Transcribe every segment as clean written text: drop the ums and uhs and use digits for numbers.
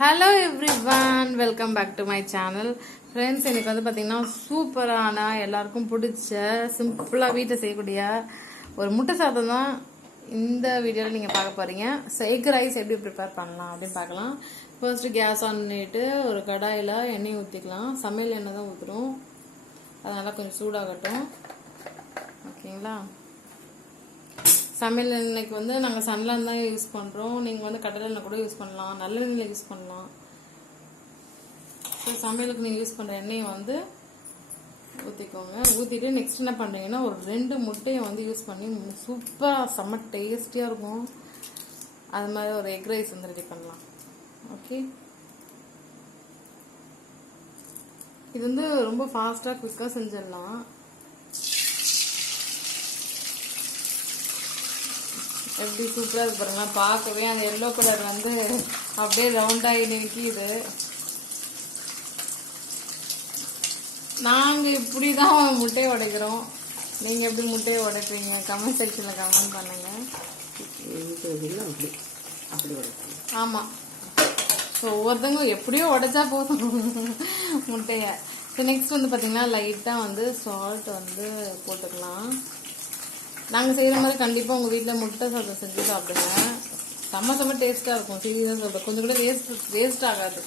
Hello everyone, welcome back to my channel. Friends, எனக்கு வந்து பார்த்தீங்கன்னா சூப்பரான எல்லாருக்கும் பிடிச்ச சிம்பிளாக வீட்டில் செய்யக்கூடிய ஒரு முட்டை சாதம் தான் இந்த வீடியோவில் நீங்கள் பார்க்க போகிறீங்க. எக் ரைஸ் எப்படி ப்ரிப்பேர் பண்ணலாம் அப்படின்னு பார்க்கலாம். ஃபர்ஸ்ட்டு கேஸ் ஆன் பண்ணிட்டு ஒரு கடாயில் எண்ணெய் ஊற்றிக்கலாம். சமையல் எண்ணெய் தான் ஊற்றுறோம், அதனால் கொஞ்சம் சூடாகட்டும். ஓகேங்களா? சமையல் எண்ணெய்க்கு வந்து நாங்கள் சன்லைன் தான் யூஸ் பண்ணுறோம். நீங்கள் வந்து கடலை எண்ணெய் கூட யூஸ் பண்ணலாம், நல்லெண்ணெயில் யூஸ் பண்ணலாம். ஸோ சமையலுக்கு நீங்கள் யூஸ் பண்ணுற எண்ணெயை வந்து ஊற்றிக்கோங்க. ஊற்றிட்டு நெக்ஸ்ட் என்ன பண்ணுறீங்கன்னா ஒரு 2 முட்டையை வந்து யூஸ் பண்ணி சூப்பராக செம்ம டேஸ்டியாக இருக்கும். அது மாதிரி ஒரு எக் ரைஸ் வந்து ரெடி பண்ணலாம். ஓகே, இது வந்து ரொம்ப ஃபாஸ்ட்டாக குயிக்காக செஞ்சிடலாம். எப்படி சூப்பராக இருக்கு பாருங்களா. பார்க்கவே அந்த எல்லோ கலர் வந்து அப்படியே ரவுண்டாகி நிற்கிது. நாங்கள் இப்படி தான் முட்டையை உடைக்கிறோம். நீங்கள் எப்படி முட்டையை உடைப்பீங்க? கமெண்ட் செக்ஷனில் கமெண்ட் பண்ணுங்க. ஆமாம், ஸோ ஒவ்வொருத்தவங்க எப்படியோ உடைச்சா போதும் முட்டையை. ஸோ நெக்ஸ்ட் வந்து பார்த்தீங்கன்னா லைட்டாக வந்து சால்ட் வந்து போட்டுக்கலாம். நாங்கள் செய்கிற மாதிரி கண்டிப்பாக உங்கள் வீட்டில் முட்டை சாதம் செஞ்சு சாப்பிடுங்க. செம்ம டேஸ்ட்டாக இருக்கும். சீரியஸாக சொல்கிறேன், கொஞ்சம் கூட வேஸ்ட் ஆகாது.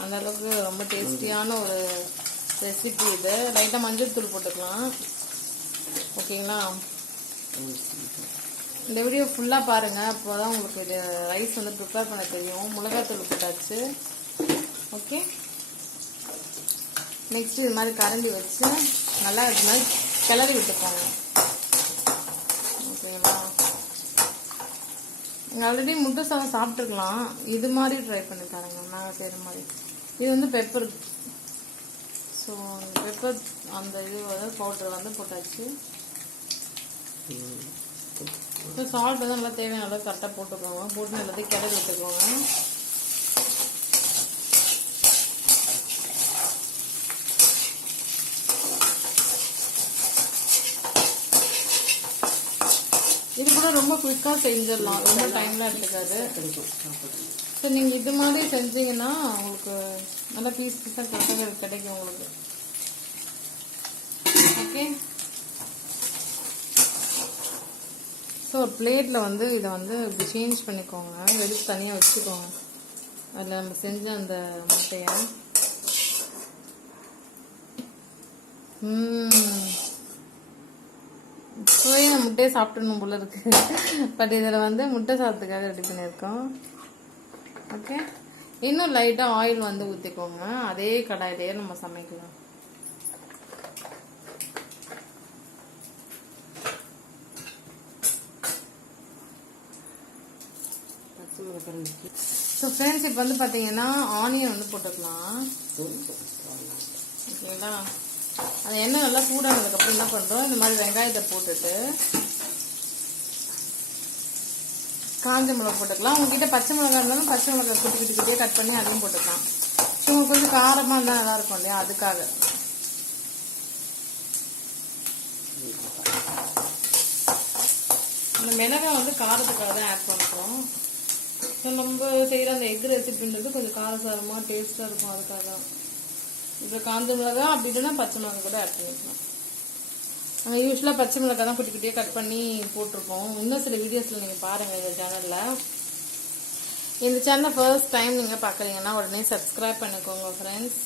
அந்த அளவுக்கு ரொம்ப டேஸ்டியான ஒரு ரெசிபி இது. லைட்டாக மஞ்சள் தூள் போட்டுக்கலாம். ஓகேங்களா? இந்த வீடியோ ஃபுல்லாக பாருங்கள், அப்போ தான் உங்களுக்கு இது ரைஸ் வந்து ப்ரிப்பேர் பண்ண தெரியும். மிளகாத்தூள் போட்டாச்சு. ஓகே, நெக்ஸ்ட் இது மாதிரி கரண்டி வச்சு நல்லா இது மாதிரி கிளறி விட்டுப்பாங்க. ஓகேங்களா? நீங்கள் ஆல்ரெடி முட்டை சாதம் சாப்பிட்ருக்கலாம், இது மாதிரி ட்ரை பண்ணி பாருங்க நாங்கள் செய்கிற மாதிரி. இது வந்து பெப்பர். ஸோ பெப்பர் அந்த இது வந்து பவுடர் வந்து போட்டாச்சு. ஸோ சால்ட் வந்து நல்லா தேவையான அளவு கரெக்டாக போட்டுக்கோங்க. போட்டு எல்லாத்தையும் கிளறி விட்டுக்கோங்க. இது கூட ரொம்ப குயிக்காக செஞ்சிடலாம், ரொம்ப டைம்லாம் எடுத்துக்காது. ஸோ நீங்கள் இது மாதிரி செஞ்சீங்கன்னா உங்களுக்கு நல்லா பீஸாக கரெக்டாக கிடைக்கும் உங்களுக்கு. ஓகே, ஸோ ஒரு பிளேட்டில் வந்து இதை வந்து இப்படி சேஞ்ச் பண்ணிக்கோங்க. வெடிச்சு தனியாக வச்சுக்கோங்க. அதில் நம்ம செஞ்ச அந்த முட்டையை இப்போவே முட்டையை சாப்பிடணும் போல இருக்கு. பட் இதில் வந்து முட்டை சாதத்துக்காக ரெடி பண்ணியிருக்கோம். ஓகே, இன்னும் லைட்டாக ஆயில் வந்து ஊற்றிக்கோங்க. அதே கடாயிலேயே நம்ம சமைக்கலாம். ஸோ ஃப்ரெண்ட்ஸ், இப்போ வந்து பார்த்தீங்கன்னா ஆனியன் வந்து போட்டுக்கலாம். ஓகேங்களா? அந்த எண்ணெய் நல்லா சூடானதுக்கப்புறம் என்ன பண்ணுறோம், இந்த மாதிரி வெங்காயத்தை போட்டுட்டு காஞ்ச மிளகா போட்டுக்கலாம். உங்ககிட்ட பச்சை மிளகா இருந்தாலும் பச்சை மிளகா குட்டியே கட் பண்ணி அதையும் போட்டுக்கலாம். ஸோ உங்களுக்கு கொஞ்சம் காரமாக இருந்தால் நல்லா இருக்கும் இல்லையா, அதுக்காக. அந்த மிளகாய் வந்து காரத்துக்காக தான் ஆட் பண்ணுறோம். ஸோ நம்ம செய்கிற அந்த எக் ரெசிபின்றது கொஞ்சம் காரசாரமாக டேஸ்ட்டாக இருக்கும், அதுக்காக. இப்போ காஞ்ச மிளகா அப்படி இல்லைன்னா பச்சை மிளகா கூட ஆட் பண்ணிக்கலாம். நாங்கள் யூஸ்வலாக பச்சை மிளகா தான் குட்டியே கட் பண்ணி போட்டிருக்கோம். இன்னும் சில வீடியோஸில் நீங்கள் பாருங்கள் இந்த சேனலில். இந்த சேனலை ஃபர்ஸ்ட் டைம் நீங்கள் பார்க்குறீங்கன்னா உடனே சப்ஸ்கிரைப் பண்ணிக்கோங்க ஃப்ரெண்ட்ஸ்.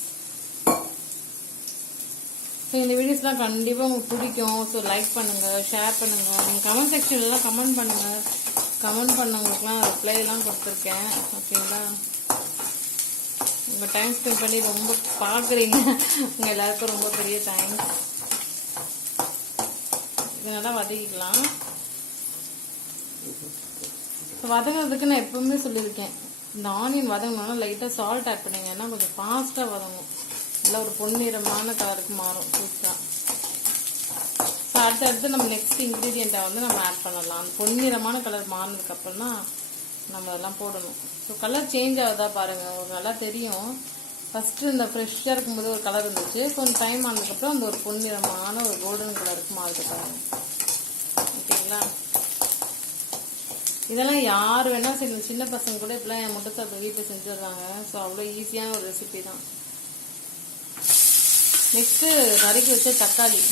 ஸோ இந்த வீடியோஸ்லாம் கண்டிப்பாக உங்களுக்கு பிடிக்கும். ஸோ லைக் பண்ணுங்கள், ஷேர் பண்ணுங்கள். நீங்கள் கமெண்ட் செக்ஷன்லாம் கமெண்ட் பண்ணுங்கள். கமெண்ட் பண்ணவங்களுக்குலாம் ரிப்ளைலாம் கொடுத்துருக்கேன். ஓகேங்களா? உங்கள் டைம் ஸ்பெண்ட் பண்ணி ரொம்ப பார்க்குறீங்க, உங்கள் எல்லாருக்கும் ரொம்ப பெரிய தேங்க்ஸ். இது நல்லா வதக்கிக்கலாம். வதங்கிறதுக்கு நான் எப்பவுமே சொல்லியிருக்கேன், இந்த ஆனியன் வதங்கினாலும் லைட்டாக சால்ட் ஆட் பண்ணிங்கன்னா கொஞ்சம் ஃபாஸ்ட்டாக வதங்கும். நல்லா ஒரு பொன்னிறமான கலருக்கு மாறும் சூப்பராக. ஸோ அடுத்தடுத்து நம்ம நெக்ஸ்ட் இன்க்ரீடியண்ட்டை வந்து நம்ம ஆட் பண்ணலாம். அந்த பொன்னிறமான கலர் மாறினதுக்கப்புறம் தான் நம்ம அதெல்லாம் போடணும். ஸோ கலர் சேஞ்ச் ஆகுதா பாருங்கள், ஒரு நல்லா தெரியும். ஃபஸ்ட்டு இந்த ஃப்ரெஷ்ஷாக இருக்கும்போது ஒரு கலர் இருந்துச்சு, கொஞ்சம் டைம் ஆனதுக்கப்புறம் அந்த ஒரு பொன்னிறமான ஒரு கோல்டன் கலருக்கு மாறுது பாருங்கள். ஓகேங்களா? இதெல்லாம் யார் வேணா செய்யணும், சின்ன பசங்க கூட இப்பெல்லாம் என் முட்டை சாப்பிட்டு வீட்டில் செஞ்சிடுறாங்க. ஸோ அவ்வளோ ஈஸியான ஒரு ரெசிபி தான். நெக்ஸ்ட்டு நறுக்கி வச்ச தக்காளியை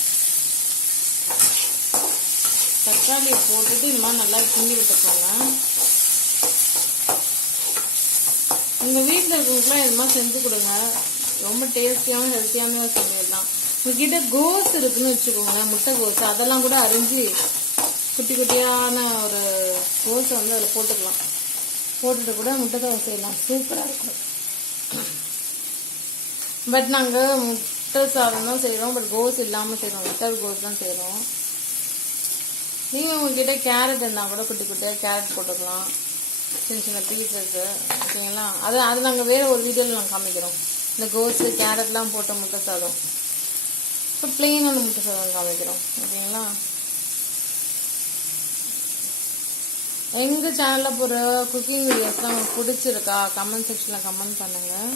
போட்டுட்டு இந்த மாதிரி நல்லா கிண்டி விட்டுக்கோங்க. உங்கள் வீட்டில் இருக்கிறவங்களுக்குலாம் இது மாதிரி செஞ்சு கொடுங்க. ரொம்ப டேஸ்டியாகவும் ஹெல்த்தியான சமையல் தான். உங்ககிட்ட கோஸ் இருக்குன்னு வச்சுக்கோங்க, முட்டை கோஸ், அதெல்லாம் கூட அரிஞ்சு குட்டி குட்டியான ஒரு கோஸை வந்து அதில் போட்டுக்கலாம். போட்டுட்டு கூட முட்டை தோசை செய்யலாம், சூப்பராக இருக்கும். பட் நாங்கள் முட்டை சாதம் தான் செய்கிறோம், பட் கோஸ் இல்லாமல் செய்கிறோம், வித்தவுட் கோஸ் தான் செய்கிறோம். நீங்கள் உங்ககிட்ட கேரட் இருந்தால் கூட குட்டி குட்டியாக கேரட் போட்டுக்கலாம், சின்ன சின்ன பீசஸ்ஸு. ஓகேங்களா? அது நாங்கள் வேறு ஒரு வீடியோவில் நாங்கள் காமிக்கிறோம், இந்த கோஸு கேரட்லாம் போட்ட முட்டை சாதம். இப்போ பிளெயினான முட்டை சாதம் காமிக்கிறோம். ஓகேங்களா? எங்கள் சேனலில் போகிற குக்கிங் வீடியோஸ்லாம் உங்களுக்கு பிடிச்சிருக்கா கமெண்ட் செக்ஷனில் கமெண்ட் பண்ணுங்கள்.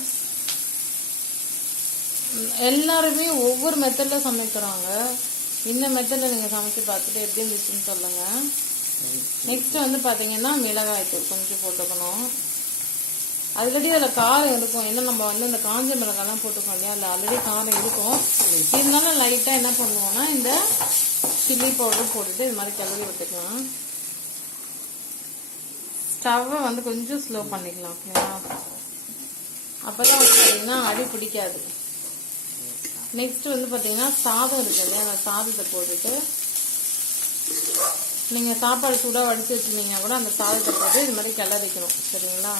எல்லாருமே ஒவ்வொரு மெத்தடில் சமைக்கிறாங்க. இந்த மெத்தடில் நீங்கள் சமைச்சு பார்த்துட்டு எப்படி இருந்துச்சுன்னு சொல்லுங்கள். நெக்ஸ்ட் வந்து பார்த்தீங்கன்னா மிளகாய் தூள் கொஞ்சம் போட்டுக்கணும். ஆல்ரெடி அதில் காரம் இருக்கும், ஏன்னா நம்ம வந்து இந்த காஞ்ச மிளகாய்லாம் போட்டுக்கோம் இல்லையா, அதில் ஆல்ரெடி காரம் இருக்கும். இருந்தாலும் லைட்டாக என்ன பண்ணுவோம்னா இந்த சில்லி பவுடர் போட்டுட்டு இது மாதிரி கிளறி விட்டுக்கலாம். ஸ்டவ்வை வந்து கொஞ்சம் ஸ்லோ பண்ணிக்கலாம். ஓகேவா? அப்போ தான் வந்து பார்த்தீங்கன்னா அடி பிடிக்காது. நெக்ஸ்ட் வந்து பார்த்தீங்கன்னா சாதம் இருக்குது இல்லையா, அந்த சாதத்தை போட்டுட்டு நீங்கள் சாப்பாடு சூடாக வடித்து வச்சுருந்தீங்கன்னா கூட அந்த சாதத்தை போட்டு இது மாதிரி கிளறிக்கணும். சரிங்களா?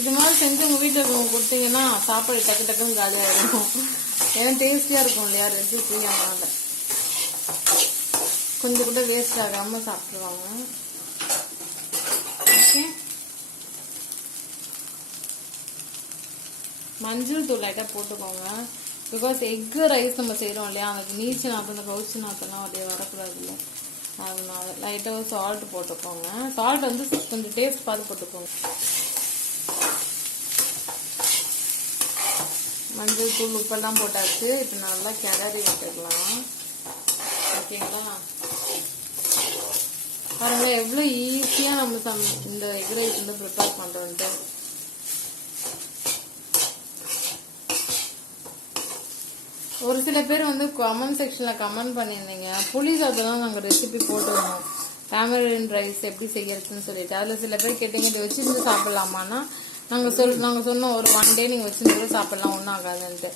இது மாதிரி செஞ்சு உங்கள் வீட்டில் கொடுத்தீங்கன்னா சாப்பாடு டக்கு டக்குன்னு காலியாக இருக்கும். ஏன்னா டேஸ்டியாக இருக்கும் இல்லையா ரெசிபி, அதனால கொஞ்சம் கூட வேஸ்ட் ஆகாமல் சாப்பிட்ருவாங்க. ஓகே, மஞ்சள் தூள் லைட்டாக போட்டுக்கோங்க. பிகாஸ் எக்கு ரைஸ் நம்ம செய்கிறோம் இல்லையா, அந்த நீச்சு நாற்று அந்த கவுச்சி நாற்றெல்லாம் அப்படியே வரக்கூடாது இல்லை, அதனால லைட்டாக சால்ட் போட்டுக்கோங்க. சால்ட் வந்து கொஞ்சம் டேஸ்ட் பார்த்து போட்டுக்கோங்க. மஞ்சள் தூள் உப்பெல்லாம் போட்டாச்சு. இப்போ நல்லா கிளறி விட்டுக்கலாம். ஓகேங்களா? பாருங்க எவ்வளோ ஈஸியாக நம்ம இந்த எக் ரைஸ் வந்து ப்ரிப்பேர் பண்ணுறோன்ட்டு. ஒரு சில பேர் வந்து கமெண்ட் செக்ஷனில் கமெண்ட் பண்ணியிருந்தீங்க, புளி சாதம் நாங்கள் ரெசிபி போட்டுருந்தோம், டேமரின் ரைஸ் எப்படி செய்யறதுன்னு சொல்லிட்டு. அதில் சில பேர் கேட்டீங்க இதை வச்சுருந்து சாப்பிட்லாமான்னா நாங்கள் சொன்னோம் ஒரு 1 டே நீங்கள் வச்சுருந்து சாப்பிட்லாம், ஒன்றும் ஆகாதுன்ட்டு.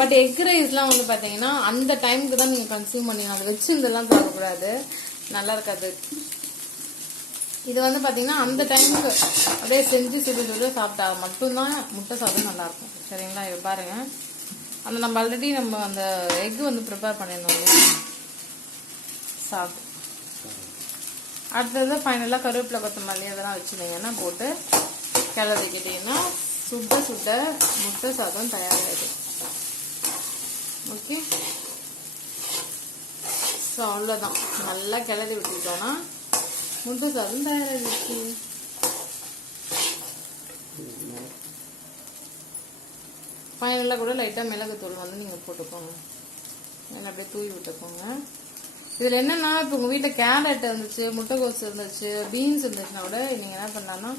பட் எக் ரைஸ்லாம் வந்து பார்த்தீங்கன்னா அந்த டைமுக்கு தான் நீங்கள் கன்சியூம் பண்ணிடணும், அதை வச்சுருந்துலாம் சாப்பிடக்கூடாது, நல்லா இருக்காது. இது வந்து பார்த்தீங்கன்னா அந்த டைமுக்கு அப்படியே செஞ்சு சுடு சாப்பிட்டா மட்டும்தான் முட்டை சாதம் நல்லாயிருக்கும். சரிங்களா? இது பாருங்கள், அந்த நம்ம ஆல்ரெடி அந்த எக் வந்து ப்ரிப்பேர் பண்ணியிருந்தோம் சாப்பிட்டு. அடுத்தது ஃபைனலாக கருவேப்பிலை கொத்தமல்லி அதெல்லாம் வச்சுருந்தீங்கன்னா போட்டு கிளறிக்கிட்டீங்கன்னா சுட்ட சுட்ட முட்டை சாதம் தயாராகிடுது. ஓகே, ஸோ அவ்வளோதான். நல்லா கிளறி விட்டுட்டோன்னா முட்டை சாதம் தயாராகிடுச்சு. ஃபைனலாக கூட லைட்டாக மிளகுத்தூள் வந்து நீங்கள் போட்டுக்கோங்க, நல்லா அப்படியே தூவி விட்டுக்கோங்க. இதில் என்னென்னா இப்போ உங்கள் வீட்டில் கேரட் இருந்துச்சு, முட்டைகோஸ் இருந்துச்சு, பீன்ஸ் இருந்துச்சுன்னா கூட நீங்கள் என்ன பண்ணலான்னா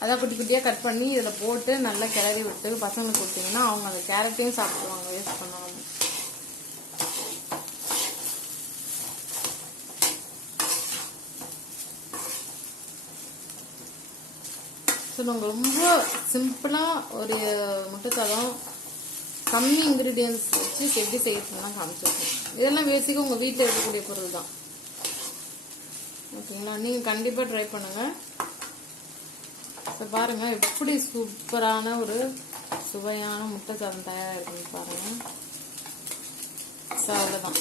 அதான் குட்டி குட்டியாக கட் பண்ணி இதில் போட்டு நல்லா கிளறி விட்டு பசங்களுக்கு கொடுத்தீங்கன்னா அவங்க அந்த கேரட்டையும் சாப்பிடுவாங்க, வேஸ்ட் பண்ணுவாங்க. ஸோ நாங்கள் ரொம்ப சிம்பிளாக ஒரு முட்டை சாதம் கம்மி இன்க்ரீடியன்ஸ் வச்சு எப்படி செய்யறதுலாம் காமிச்சிருக்கோம். இதெல்லாம் பேசிக்காக உங்கள் வீட்டில் இருக்கக்கூடிய பொருள் தான். ஓகேங்களா? நீங்கள் கண்டிப்பாக ட்ரை பண்ணுங்கள். இப்போ பாருங்கள் எப்படி சூப்பரான ஒரு சுவையான முட்டை சாதம் தயாராக இருக்குன்னு பாருங்கள். ஸோ அவ்வளோதான்.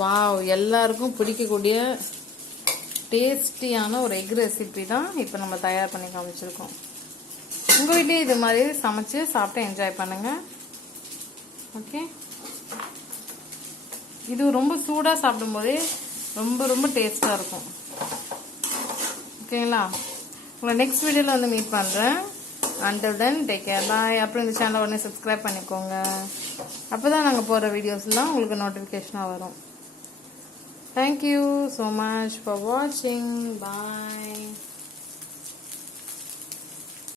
வாவ், எல்லாருக்கும் பிடிக்கக்கூடிய டேஸ்டியான ஒரு எக் ரெசிபி தான் இப்போ நம்ம தயார் பண்ணி காமிச்சிருக்கோம். உங்கள் வீட்டிலே இது மாதிரி சமைச்சு சாப்பிட்டு என்ஜாய் பண்ணுங்கள். ஓகே, இது ரொம்ப சூடாக சாப்பிடும்போதே ரொம்ப ரொம்ப டேஸ்ட்டாக இருக்கும். ஓகேங்களா? உங்களை நெக்ஸ்ட் வீடியோவில் வந்து மீட் பண்ணுறேன். Until then, take care, bye. அப்புறம் இந்த சேனலை உடனே சப்ஸ்கிரைப் பண்ணிக்கோங்க. அப்போ தான் நாங்கள் போகிற வீடியோஸ்லாம் உங்களுக்கு நோட்டிஃபிகேஷனாக வரும். தேங்க்யூ ஸோ மச் ஃபார் வாட்சிங். பாய்.